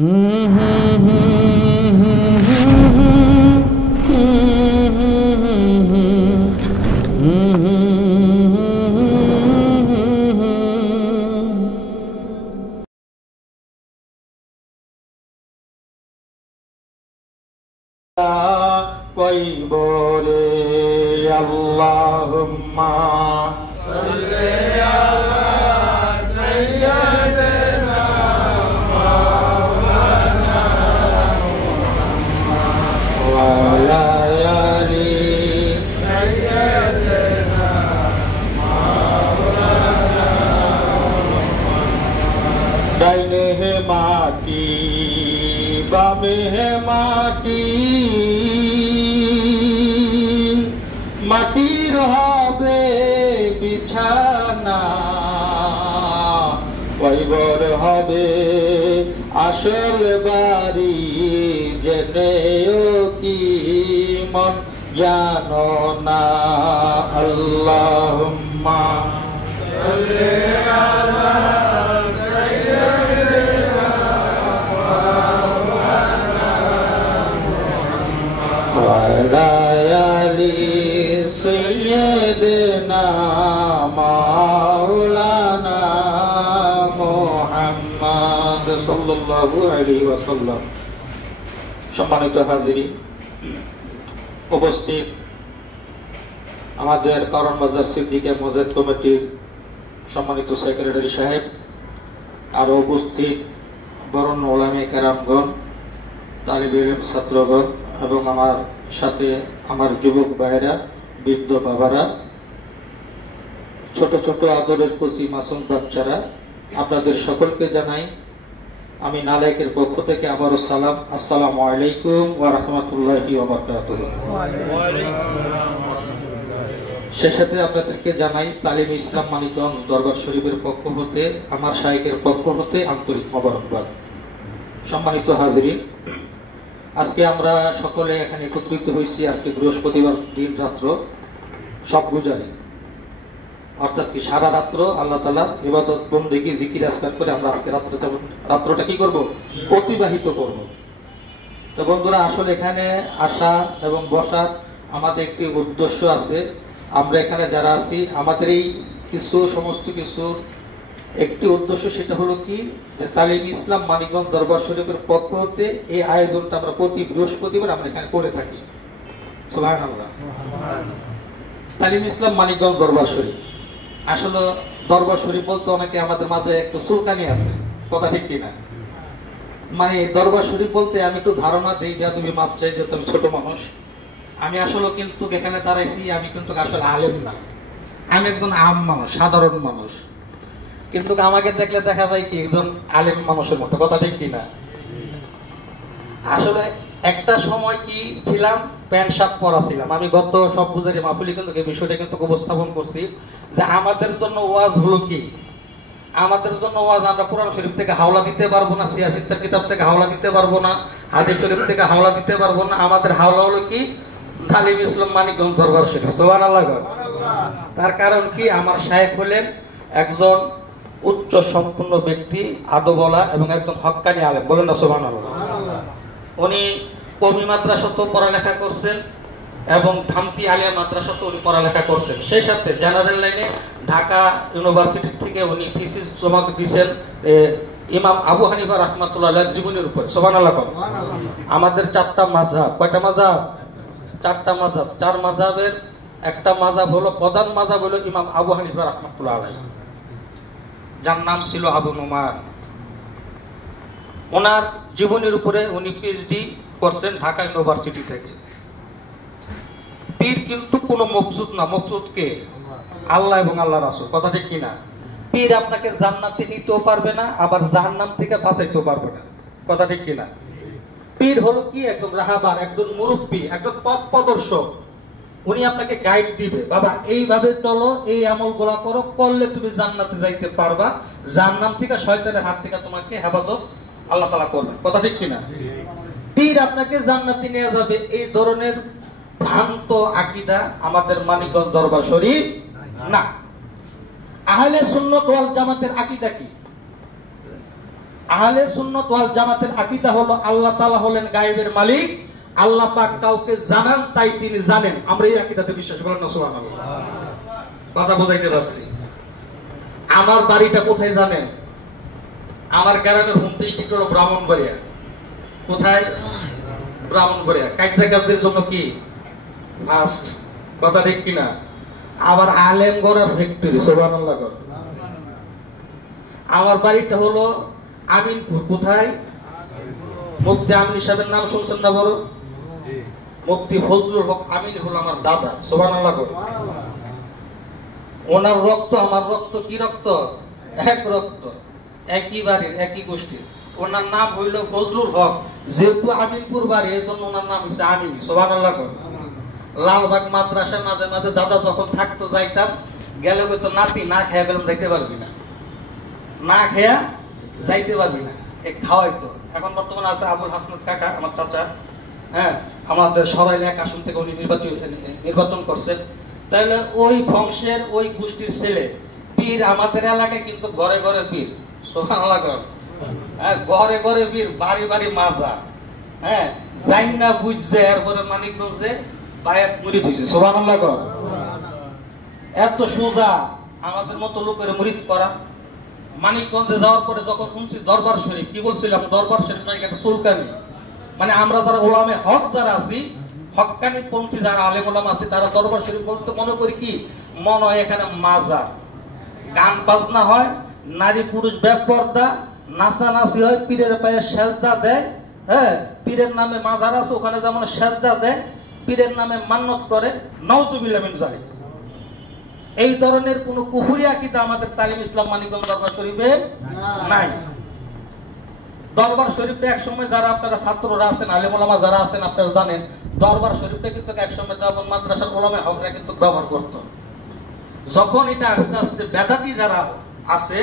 কই বলে আল্লাহুম্মা সাল্লি আলা সাইয়্যিদিনা মাওলানা ওয়া আলা আলি সাইয়্যিদিনা মাওলানা ডাইনে হে মাটি বামে হে মাটি মাটির হবে বিছানা কইবর হবে আসল বাড়ি জেনেও কি মন জানো না আল্লাহুম্মা সাল্লি আলা সাইয়্যিদিনা মাওলানা ওয়া আলা আলি সাইয়্যিদিনা মাওলানা মুহাম্মদ সাল্লাল্লাহু আলাইহি ওয়াসাল্লাম। সম্মানিত হাজিরিন, উপস্থিত আমাদের কারণ বাজার সিদ্দিকে মসজিদ কমিটির সম্মানিত সেক্রেটারি সাহেব, আরো উপস্থিত বরণ্য ওলামে কেরামগণ, তালিবে ইলম ছাত্রগণ এবং আমার সাথে আমার যুবক ভাইয়েরা, বৃদ্ধ বাবারা, ছোট ছোট আদরের কচি মাসুম বাচ্চারা, আপনাদের সকলকে জানাই আমি নালায়েকের পক্ষ থেকে আবারও সালাম। আসসালামু আলাইকুম ওয়া রাহমাতুল্লাহি ওয়া বারাকাতুহু। সেই সাথে আপনাদেরকে জানাই তালিম ইসলাম মানিকগঞ্জ দরবার শরীফের পক্ষ হতে, আমার শাইখের পক্ষ হতে আন্তরিক মোবারকবাদ। সম্মানিত হাজিরিন, আজকে আমরা সকলে এখানে একত্রিত হয়েছি আজকে বৃহস্পতিবার দিন রাত্র সব গুজারি, অর্থাৎ কি সারা রাত্র আল্লাহ তাআলার ইবাদত বন্দেগী জিকির আজকার করে আমরা আজকে রাত্রটা কি করব, অতিবাহিত করব। তো বন্ধুরা, আসলে এখানে আসা এবং বসার আমাদের একটি উদ্দেশ্য আছে। আমরা এখানে যারা আছি আমাদের এই সমস্ত কিছু একটি উদ্দেশ্য, সেটা হলো কি যে তালিম ইসলাম মানিকগঞ্জ দরবার শরীফের পক্ষ হতে এই আয়োজনটা আমরা প্রতি বৃহস্পতিবার আমরা এখানে করে থাকি। সুবহানাল্লাহ। তালিম ইসলাম মানিকগঞ্জ দরবার শরীফ, আসলে দরবার শরীফ বলতে অনেকে আমাদের মাঝে একটু চুলকানি আছে, কথা ঠিক কিনা? মানে দরবার শরীফ বলতে আমি একটু ধারণা দিই, তুমি মাপ চাই যে তুমি ছোট মানুষ। আমি আসলে কিন্তু এখানে দাঁড়াইছি, আমি কিন্তু আসলে আলেম না, আমি একজন আম মানুষ, সাধারণ মানুষ, কিন্তু আমাকে দেখলে দেখা যায় কি একজন আলেম মানুষের মতো, কথা ঠিক কিনা? আসলে একটা সময় কি ছিলাম, প্যান্ট শার্ট পরা ছিলাম। আমি গত সব বুঝারি মাহফিলে কিন্তু এই বিষয়টা কিন্তু উপস্থাপন করছি যে আমাদের জন্য ওয়াজ হলো কি, আমাদের জন্য ওয়াজ আমরা কোরআন শরীফ থেকে হাওলা দিতে পারবো না, সিয়াসিত্তার কিতাব থেকে হাওলা দিতে পারবো না, হাদিস শরীফ থেকে হাওলা দিতে পারবো না। আমাদের হাওলা হলো কি, তালিম ইসলাম মানিকগঞ্জ দরবার শরীফ। সুবহানাল্লাহ। তার কারণ কি, আমার শায়েখ হলেন একজন উচ্চ সম্পন্ন ব্যক্তি, আদবওয়ালা এবং একজন হক্কানি আলেম, বলেন না সুবহানাল্লাহ। উনি কওমি মাদ্রাসাতেও পড়ালেখা করছেন এবং থামতি আলিয়া মাদ্রাসাতেও উনি পড়ালেখা করছেন। সেই সাথে জেনারেল লাইনে ঢাকা ইউনিভার্সিটি থেকে উনি থিসিস জমা দিয়েছেন ইমাম আবু হানিফা রাহমাতুল্লাহ আলাইহির জীবনের উপর। সুবহানাল্লাহ। আমাদের চারটা মাযহাব, কয়টা মাযহাব? চারটা মাযহাব। চার মাযহাবের একটা মাযহাব হলো, প্রধান মাযহাব হলো ইমাম আবু হানিফা রাহমাতুল্লাহ আলাইহি, যার নাম ছিল আবু নুমান। ওনার জীবনের উপরে উনি পিএইচডি করছেন ঢাকা ইউনিভার্সিটি থেকে। পীর কিন্তু কোনো মকসুদ না, মকসুদ কে? আল্লাহ এবং আল্লাহ রাসূল, কথা ঠিক কিনা? পীর আপনাকে জান্নাতে নিতেও পারবে না, আবার জাহান্নাম থেকে বাঁচাইতেও পারবে না, কথা ঠিক কিনা? পীর হলো কি, একজন রাহাবার, একজন মুরব্বী, একজন পথ প্রদর্শক। উনি আপনাকে গাইড দিবে, বাবা এইভাবে চলো, এই আমলগুলো করো, করলে তুমি জান্নাতে যাইতে পারবা, জাহান্নাম থেকে শয়তানের হাত থেকে তোমাকে হেফাজত আল্লাহ তাআলা করবে, কথা ঠিক কিনা? পীর আপনাকে জান্নাতে নিয়ে যাবে, এই ধরনের ভ্রান্ত আকীদা আমাদের মানিকগঞ্জ দরবার শরীফ না। আহলে সুন্নাত ওয়াল জামাতের আকীদা কি? আহলে সুন্নাত ওয়াল জামাতের আকীদা হলো আল্লাহ তাআলা হলেন গায়েবের মালিক, আল্লাহ পাক কাউকে জানান তাই তিনি জানেন। আমরা এই আকীদাতে বিশ্বাস করি না। সুবহানাল্লাহ। কথা বোঝাইতে পারছি? আমার বাড়িটা কোথায় জানেন? আমার গ্রামের হোম ডিস্ট্রিক্ট হলো ব্রাহ্মণবাড়িয়া। কোথায়? ব্রাহ্মণবাড়িয়া। কাইজাকাজদের জন্য কি ফার্স্ট, কথা ঠিক কিনা? আবার আলেমগড়ার ফ্যাক্টরি। সুবহানাল্লাহ। আমার বাড়িটা হলো আমিনপুর। কোথায়? মুফতি আমিন সাহেবের নাম শুনছেন না? বড় মুফতি ফজলুল হক আমিন হলো আমার দাদা। সুবহানাল্লাহ। ওনার রক্ত আমার রক্ত কি রক্ত? এক রক্ত, একই বাড়ির, একই গোষ্ঠীর। ওনার নাম হইল ফজলুল হক। যেহেতু আমিনপুর বাড়ি, এই জন্য ওনার নাম হচ্ছে আমিন। সুবহানাল্লাহ। লালবাগ মাদ্রাসায় মাঝে মাঝে দাদা যখন থাকতো যাইতাম, গেলে তো নাতি না খেয়ে গেলাম যাইতে পারবি না, না খেয়া যাইতে পারবি না, খাওয়াইতো। এখন বর্তমানে আছে আবুল হাসনাত কাকা, আমার চাচা, হ্যাঁ, আমাদের সরাইল এক আসন থেকে উনি নির্বাচন করছেন। তাহলে ওই বংশের ওই গোষ্ঠীর ছেলে পীর আমাদের এলাকায় কিন্তু ঘরে ঘরে পীর। সুবহানাল্লাহ। হ্যাঁ, ঘরে ঘরে পীর, বাড়ি বাড়ি মাজা। হ্যাঁ, জাইন না বুঝছে এরপরে মানিকগঞ্জে বায়াত মুরিদ হইছে। সুবহানাল্লাহ। এত সোজা আমাদের মতো লোকের মুরিদ করা। মানিকগঞ্জে যাওয়ার পরে যখন শুনছি দরবার শরীফ, কি বলছিলাম? দরবার শরীফ মানে একটা সুলকানি। মানে আমরা যারা ওলামে হক যারা আছি, হক্কানি পন্থী যারা আলেম ওলামা আছে, তারা দরবার শরীফ বলতে মনে করি কি, মনে হয় এখানে মাজার, গান বাজনা হয়, নারী পুরুষ বেপর্দা, নাচানাচি হয়, পীরের পায়ে সেজদা দেয়। হ্যাঁ, পীরের নামে মাজার আছে, ওখানে যেমন সেজদা দেয়, পীরের নামে মান্নত করে। নাউযুবিল্লাহ মিন যালিক। এই ধরনের কোন কুফরি আকীদা আমাদের তালিম ইসলাম মানিকগঞ্জ দরবার শরীফে নাই। দরবার শরীফটা একসময় যারা আপনারা ছাত্ররা আছেন, আলেম ওলামা যারা আছেন, আপনারা জানেন দরবার শরীফটা কিন্তু একসময় দেওবন্দ মাদ্রাসার ওলামায়ে হকরা কিন্তু ব্যবহার করত। যখন এটা আস্তে আস্তে বেদাতি যারা আছে,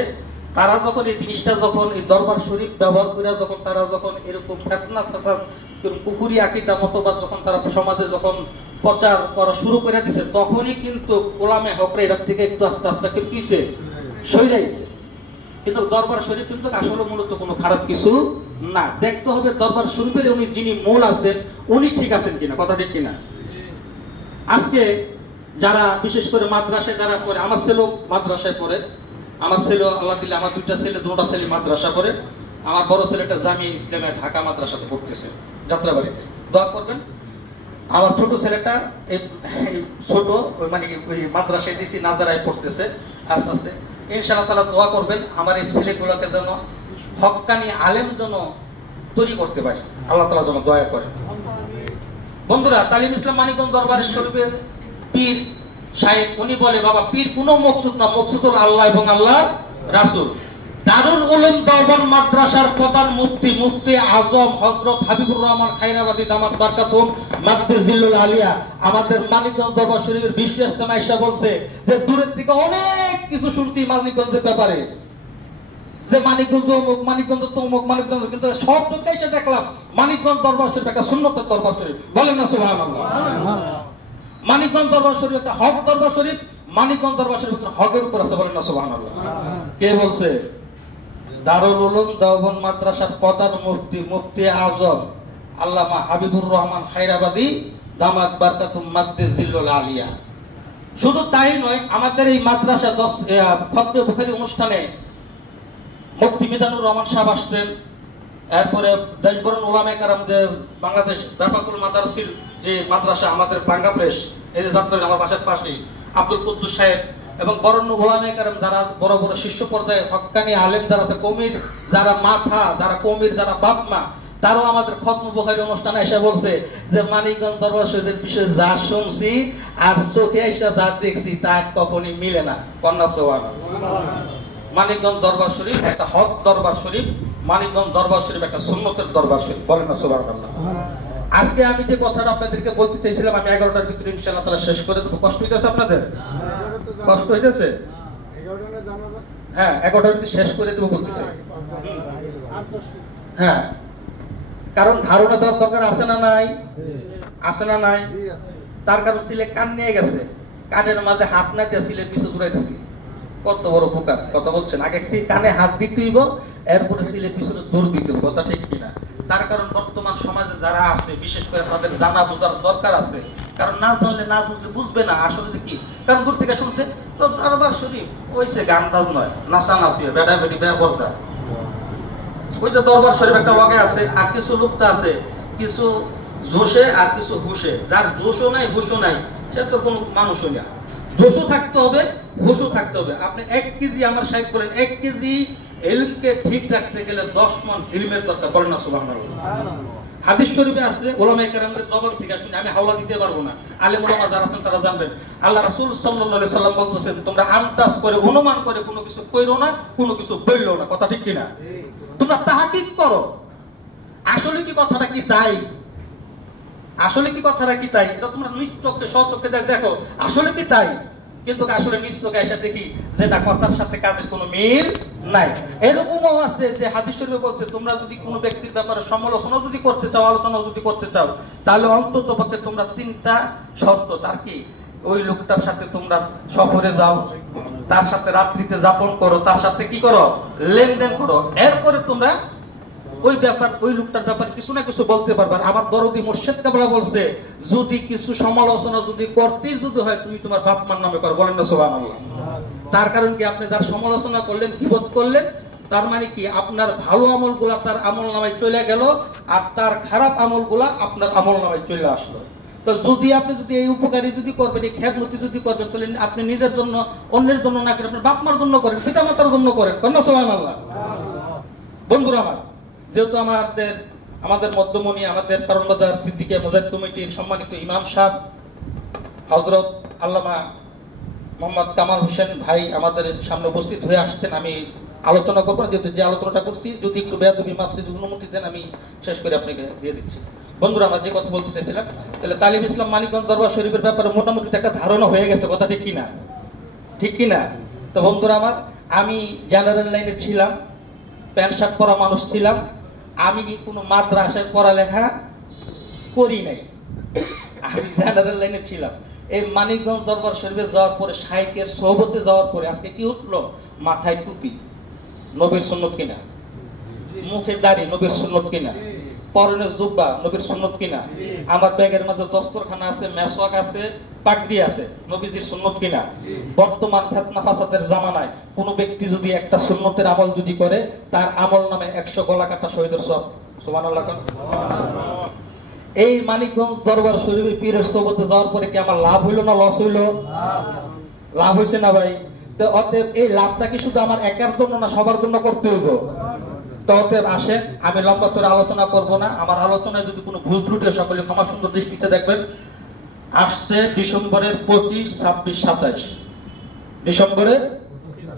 তারা যখন এই জিনিসটা, যখন এই দরবার শরীফ ব্যবহার করে যখন তারা যখন এরকম ফিতনা ফাসাদ, কুফরি আকীদা মতবাদ যখন তারা সমাজে যখন প্রচার করা শুরু করে দিয়েছে, তখনই কিন্তু ওলামায়ে হকরা এটার থেকে একটু আস্তে আস্তে কিছে সইরাইছে। কিন্তু দরবার শরীফ কিন্তু আসলে মূলত কোনো খারাপ কিছু না। দেখতে হবে দরবার শরীফের উনি যিনি মূল আছেন উনি ঠিক আছেন কিনা, কথা ঠিক কিনা। আজকে যারা বিশেষ করে মাদ্রাসায় যারা পড়ে, আমার ছেলেও মাদ্রাসায় পড়ে, আমার ছেলে আল্লাহ দিলে, আমার দুইটা ছেলে মাদ্রাসা পড়ে। আমার বড় ছেলেটা জামিয়া ইসলামিয়া ঢাকা মাদ্রাসাতে পড়তেছে, যাত্রাবাড়িতে। দোয়া করবেন। আমার ছোট ছেলেটা ছোট মানে ওই মাদ্রাসায় দিছি, নাজারায় পড়তেছে। আস্তে আস্তে ইনশাআল্লাহ তাআলা দোয়া করবেন আমার এই ছেলেগুলোকে যেন হক্কানি আলেম যেন তৈরি করতে পারি, আল্লাহ তাআলা যেন দয়া করেন। বন্ধুরা, তালিম ইসলাম মানিকগঞ্জ দরবার শরীফের পীর সাহেব উনি বলে, বাবা পীর কোনো মকসুদ না, মকসুদ হল আল্লাহ এবং আল্লাহ রাসূল। দারুল উলুম দেওবন্দ মাদ্রাসার প্রধান মুফতি আজম হযরত হাবিবুর রহমান খায়রাবাদী দামাত বারকাতুহুম মাকদিসিল্লুল আলিয়া আমাদের মানিকগঞ্জ দরবার শরীফের বিশেষ ইস্তেমা এসে বলছে যে দূরের থেকে অনেক কিছু শুনছি মানিকগঞ্জের ব্যাপারে, যে মানিকগঞ্জ অমুক, মানিকগঞ্জ তমুক, মানিকগঞ্জ, কিন্তু সব চোখে এসে দেখলাম মানিকগঞ্জ দরবার শরীফ একটা সুন্নতের দরবার শরীফ। বলেন না সুবহানাল্লাহ। মানিকগঞ্জ দরবার শরীফ একটা হক দরবার শরীফ, মানিকগঞ্জ দরবার শরীফ একটা হকের উপর আছে। বলেন না সুবহানাল্লাহ। কে বলছে? দারুল উলুম দেওবন্দ মাদ্রাসার প্রধান মুফতি আজম আল্লামা হাবিবুর রহমান খায়রাবাদী দামাত বারকাতুহুম মাকদিসিল্লুল আলিয়া। শুধু তাই নয়, আমাদের এই মাদ্রাসা খতমে বুখারী অনুষ্ঠানে মুফতি মিজানুর রহমান সাহেব আসছেন। এরপরে দেশবরণ উলামায়ে কেরাম, যে বাংলাদেশ ব্যাপকুল মাদারসির যে মাদ্রাসা আমাদের বাঙ্গা প্রেস, এই যে যাত্রা আমার বাসার পাশেই, আব্দুল কুদ্দুস সাহেব এবং বরেণ্য উলামায়ে কেরাম যারা বড় বড় শীর্ষ পর্যায়ে হক্কানি আলেম যারা আছে, কমির যারা মাথা, যারা কমির যারা বাপ মা, তারাও আমাদের খতম বুখারী অনুষ্ঠানে এসে বলছে যে মানিকগঞ্জ দরবার শরীফের বিষয়ে যা শুনছি আর চোখে এসে যা দেখছি তা কখনই মিলে না। কন্যা সুবহানাল্লাহ। মানিকগঞ্জ দরবার শরীফ একটা হক দরবার শরীফ, মানিকগঞ্জ দরবার শরীফ একটা সুন্নতের দরবার শরীফ। বলেন না সুবহানাল্লাহ। আজকে আমি যে কথাটা আপনাদেরকে বলতে চাইছিলাম, আমি 11টার ভিতরে ইনশাআল্লাহ তাআলা শেষ করে দেব। কষ্ট হইতেছে আপনাদের? কষ্ট হইতেছে? হ্যাঁ, 11টার ভিতরে শেষ করে দেব বলতেছি। হ্যাঁ, কারণ ধারণা দেওয়ার দরকার আছে না নাই? আছে না নাই? তার কারণ ছেলে কান নিয়ে গেছে, কানের মাঝে হাত না দিয়ে ছেলে পিছু জুড়াইতেছি। কত বড় উপকার কথা বলছেন। আগে কানে হাত দিতেইব, এরপরে সিলের পিছনে দৌড় দিতে হবে, কথা ঠিক কিনা? তার কারণ বর্তমান সমাজে যারা আছে বিশেষ করে তাদের জানা বোঝার দরকার আছে। কারণ না জানলে না বুঝলে বুঝবে না আসলে যে কি। কারণ দূর থেকে শুনছে তো দরবার শরীফ ওইসে গান বাজ নয়, নাচা নাচি, বেড়া বেটি ব্যবহার, ওই যে দরবার শরীফ একটা ওয়াকে আছে, আর কিছু লোকটা আছে কিছু জোশে আর কিছু হুশে। যার জোশও নাই হুশও নাই সে তো কোনো মানুষই না। জোশও থাকতে হবে, হুশও থাকতে হবে। আপনি 1 কেজি, আমার সাহেব বলেন 1 কেজি ইলমকে ঠিক রাখতে গেলে 10 মণ ইলমের দরকার, বলেন না সুবহানাল্লাহ। হাদিস শরীফে আসছে, ওলামায়ে কেরামদের জবাব ঠিক আছে, আমি হাওলা দিতে পারবো না, আলেম ওলামা যারা আছেন তারা জানবেন। আল্লাহ রাসূল সাল্লাল্লাহু আলাইহি সাল্লাম বলতেছেন, তোমরা আন্দাজ করে অনুমান করে কোনো কিছু কইরো না, কোনো কিছু বইলো না, কথা ঠিক কিনা? তোমরা তাহকিক করো, আসলে কি কথাটা কি তাই, আসলে কি কথাটা কি তাই, এটা তোমরা নিজ চোখে সচক্ষে দেখো আসলে কি তাই। কিন্তু আসলে নিজ চোখে এসে দেখি যেটা কথার সাথে কাজের কোনো মিল নাই। এরকমও আছে যে হাদিস শরীফে বলছে, তোমরা যদি কোনো ব্যক্তির ব্যাপারে সমালোচনা যদি করতে চাও, আলোচনা যদি করতে চাও, তাহলে অন্তত পক্ষে তোমরা 3টা শর্ত, তার কি ওই লোকটার সাথে তোমরা সফরে যাও, তার সাথে রাত্রিতে যাপন করো, তার সাথে কি করো, লেনদেন করো, এরপরে তোমরা ওই ব্যাপার ওই লোকটার ব্যাপারে কিছু না কিছু বলতে পারবে। আমার দরদি মুর্শিদ কাবলা বলছে, যদি কিছু সমালোচনা যদি করতেই যদি হয়, তুমি তোমার বাপ মার নামে করো, বলেন না সুবহানাল্লাহ। তার কারণ কি, আপনি যার সমালোচনা করলেন, বিপদ করলেন, তার মানে কি আপনার ভালো আমলগুলা তার আমল নামায় চলে গেল, আর তার খারাপ আমলগুলা আপনার আমল নামায় চলে আসলো। তো যদি আপনি যদি এই উপকারী যদি করবেন, এই খেদমতি যদি করবেন, তাহলে আপনি নিজের জন্য, অন্যের জন্য না করে আপনার বাপ মার জন্য করেন, পিতা মাতার জন্য করেন, বলেন না সুবহানাল্লাহ। বন্ধুরা আমার, যেহেতু আমাদের মধ্যমণি, আমাদের কারণবাজার সিদ্দিকে মুজাহিদ কমিটির সম্মানিত ইমাম সাহেব হযরত আল্লামা মোহাম্মদ কামাল হোসেন ভাই আমাদের সামনে উপস্থিত হয়ে আসছেন, আমি আলোচনা করবো না, যেহেতু যে আলোচনাটা করছি যদি একটু বেয়াদবি মাপতে যদি অনুমতি দেন আমি শেষ করে আপনাকে দিয়ে দিচ্ছি। বন্ধুরা আমার, যে কথা বলতে চাইছিলাম, তাহলে তালিম ইসলাম মানিকগঞ্জ দরবার শরীফের ব্যাপারে মোটামুটি একটা ধারণা হয়ে গেছে, কথা ঠিক কিনা? ঠিক কিনা? তো বন্ধুরা আমার, আমি জেনারেল লাইনে ছিলাম, প্যান্ট শার্ট পরা মানুষ ছিলাম, আমি কোনো মাদ্রাসায় পড়ালেখা করি নাই, আমি জেনারেল লাইনে ছিলাম। এই মানিকগঞ্জ দরবার শরীফে যাওয়ার পরে, শাইখের সোহবতে যাওয়ার পরে আজকে কি উঠলো, মাথায় টুপি, নবীর সুন্নত কিনা, মুখে দাড়ি, নবীর সুন্নত কিনা, পরনে জুব্বা, নবীর সুন্নত কিনা, আমার ব্যাগের মধ্যে দস্তরখানা আছে, মেসওয়াক আছে, পাগড়ি আছে, নবীজির সুন্নত কিনা। বর্তমান ফিতনা ফাসাদের জামানায় কোন ব্যক্তি যদি একটা সুন্নতের আমল যদি করে, তার আমল নামে 100 গলা কাটা শহীদের সওয়াব, সুবহানাল্লাহ। এই মানিকগঞ্জ দরবার শরীফে পীরের সোহবতে যাওয়ার পরে কি আমার লাভ হইল না লস হইল? লাভ হইছে না ভাই? তো অতএব এই লাভটা কি শুধু আমার একার জন্য না, সবার জন্য করতে হইব? তো অতএব আসেন, আমি লম্বা করে আলোচনা করব না, আমার আলোচনায় যদি কোনো ভুল ত্রুটি সকলে ক্ষমা সুন্দর দৃষ্টিতে দেখবেন। আসছে ডিসেম্বরের 25, 26, 27, ডিসেম্বরের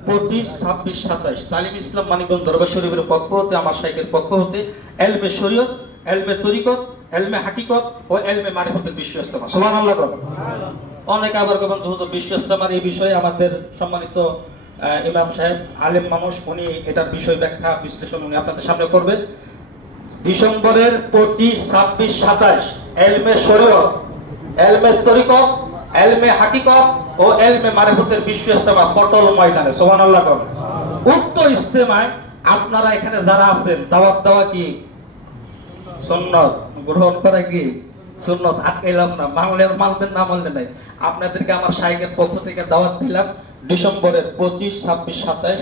25, 26, 27 তালিম ইসলাম মানিকগঞ্জ দরবার শরীফের পক্ষ হতে, আমার শাইখের পক্ষ হতে এলমে শরীয়ত, এলমে তরিকত, এলমে হাকিকত ও এলমে মারিফতের বিশ্ব ইজতেমা, সুবহানাল্লাহ। অনেকে আবার কখন বিশ্ব ইজতেমার এই বিষয়ে আমাদের সম্মানিত ইমাম সাহেব আলেম মানুষ, উনি এটার বিষয় ব্যাখ্যা বিশ্লেষণ উনি আপনাদের সামনে করবেন। ডিসেম্বরের 25, 26, 27 এলমে শরীয়ত, এলমে তরিকত, এলমে হাকিকত ও এলমে মারিফতের বিশ্ব ইজতেমা পটল ময়দানে, সুবহানাল্লাহ। উক্ত ইজতেমায় আপনারা এখানে যারা আছেন, দাওয়াত দেওয়া কি সুন্নাত, গ্রহণ করা কি সুন্নাত। আটকাইলাম না, মানলে মানবেন, না মানলে নাই। আপনাদেরকে আমার শাইখের পক্ষ থেকে দাওয়াত দিলাম ডিসেম্বরের 25, 26, 27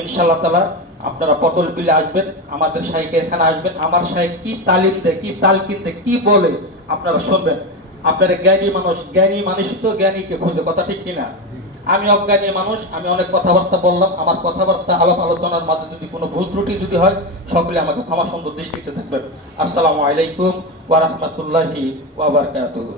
ইনশাআল্লাহ তাআলা আপনারা পটল বিলে আসবেন, আমাদের শাইখের এখানে আসবেন। আমার শাইখ কি তালিম দেয়, কি তালকিন দেয়, কি বলে আপনারা শুনবেন। আপনারা জ্ঞানী মানুষ, জ্ঞানী মানুষ তো জ্ঞানীকে খুঁজে, কথা ঠিক কিনা? আমি অজ্ঞানী মানুষ, আমি অনেক কথাবার্তা বললাম, আমার কথাবার্তা আলাপ আলোচনার মাঝে যদি কোনো ভুল ত্রুটি যদি হয়, সকলে আমাকে ক্ষমা সুন্দর দৃষ্টিতে থাকবেন। আসসালামু আলাইকুম ওয়া রাহমাতুল্লাহি ওয়া বারাকাতুহু।